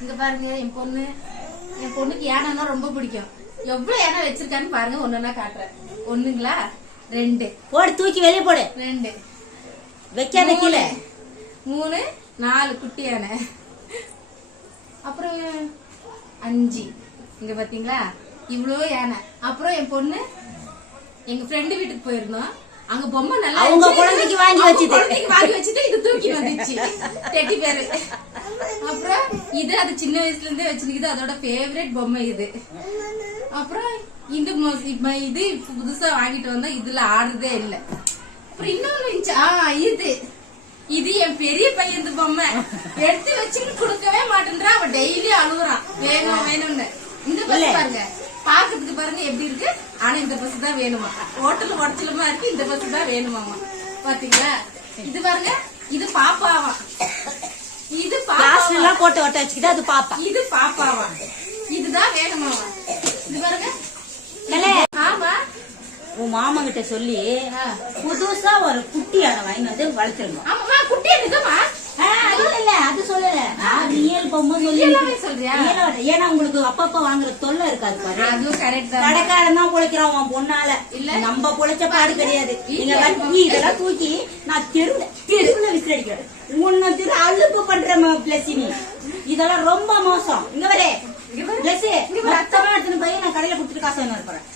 இங்க பாருங்க என் பொண்ணுக்கு யானைன்னா ரொம்ப பிடிக்கும். எவ்வளவு யானை வச்சிருக்கான்னு பாருங்க. ஒன்னொன்னா காட்டுறேன். ஒண்ணுங்களா, 2 போடு, தூக்கி வெளியே போடு. 2 வைக்காத கீழே. 3 4 குட்டி யானை. அப்புறம் 5. இங்க பாத்தீங்களா, இவ்வளோ யானை. அப்புறம் என் பொண்ணு எங்க ஃப்ரெண்டு வீட்டுக்கு போயிருந்தோம். அங்க பொம்மை நல்லா அவங்க குழந்தைக்கு வாங்கி வச்சுட்டு இது தூக்கி வந்துச்சு டெட்டி பேரு. அப்புறம் இது அது சின்ன வயசுல இருந்தே வச்சுக்கிது. அதோட ஃபேவரட் பொம்மை இது. அப்புறம் இது புதுசா வாங்கிட்டு வந்தா இதுல ஆடுறதே இல்ல. அப்புறம் இன்னொன்னு இது என் பெரிய பையன் பொம்மை எடுத்து வச்சுட்டு கொடுக்கவே மாட்டேன்றா. அவன் டெய்லி அழுகுறான் வேணும் வேணும்னு. இந்த பஸ் பாருங்க, பாக்கிறதுக்கு பாருங்க எப்படி இருக்கு. ஆனா இந்த பஸ் தான் வேணுமா. ஹோட்டல் உடச்சலமா இருக்கு. இந்த பஸ் தான் வேணுமாமா. பாத்தீங்களா, இது பாருங்க, இது பாப்பாவா. இது பாப்பா போட்டு ஒட்ட வச்சுக்கிட்டு அது பாப்பா. இது பாப்பாவா. இதுதான் வேணுமாவா. இது பாருங்க. ஆமா, உன் மாமா கிட்ட சொல்லி புதுசா ஒரு குட்டி யானை வாங்கி வந்து வளர்த்துருங்க. ஆமாமா, குட்டி இருக்குமா. இல்ல அது சொல்லல, நான் ரியல் பொம்மை சொல்றியா. ஏன்னா உங்களுக்கு அப்பப்ப வாங்குற தொல்லை இருக்காது பாரு. அதுவும் கரெக்ட் தான். கடைக்காரன் தான் பொழைக்கிறான் உன் பொண்ணால. இல்ல நம்ம பொழைச்ச பாடு கிடையாது. நீ இதெல்லாம் தூக்கி நான் தெருவுல விசிலடிக்கிறேன். உன்ன திரு அழுப்பு பண்ற பிளஸினி. இதெல்லாம் ரொம்ப மோசம். இங்க வரே பிளஸ் மொத்தமா எடுத்துன்னு போய் நான் கடையில குடுத்துட்டு காசு வாங்க போறேன்.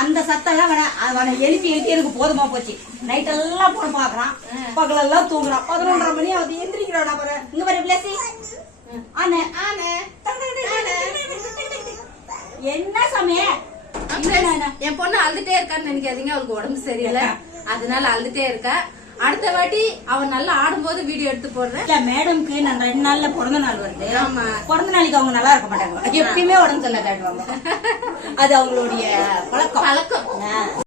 அந்த சத்தம் எல்லாம் எழுப்பி எனக்கு போதுமா போச்சு. நைட் எல்லாம் போன பாக்குறான், பகலெல்லாம் தூங்குறான். 11:30 மணி அது எந்திரிக்கிறான். இங்க வர பிளஸி என்ன சமயம். என் பொண்ணு அழுதுட்டே இருக்கான்னு நினைக்காதீங்க. அவளுக்கு உடம்பு சரியில்லை, அதனால அழுதுட்டே இருக்கா. அடுத்த வாட்டி அவன் நல்லா ஆடும்போது வீடியோ எடுத்து போடுறேன். மேடம்க்கு நான் 2 நாள்ல பிறந்த நாள் வருது. பிறந்த நாளைக்கு அவங்க நல்லா இருக்க மாட்டாங்க. எப்பயுமே உடம்பு சொல்ல காட்டுவாங்க. அது அவங்களுடைய பழக்கம்.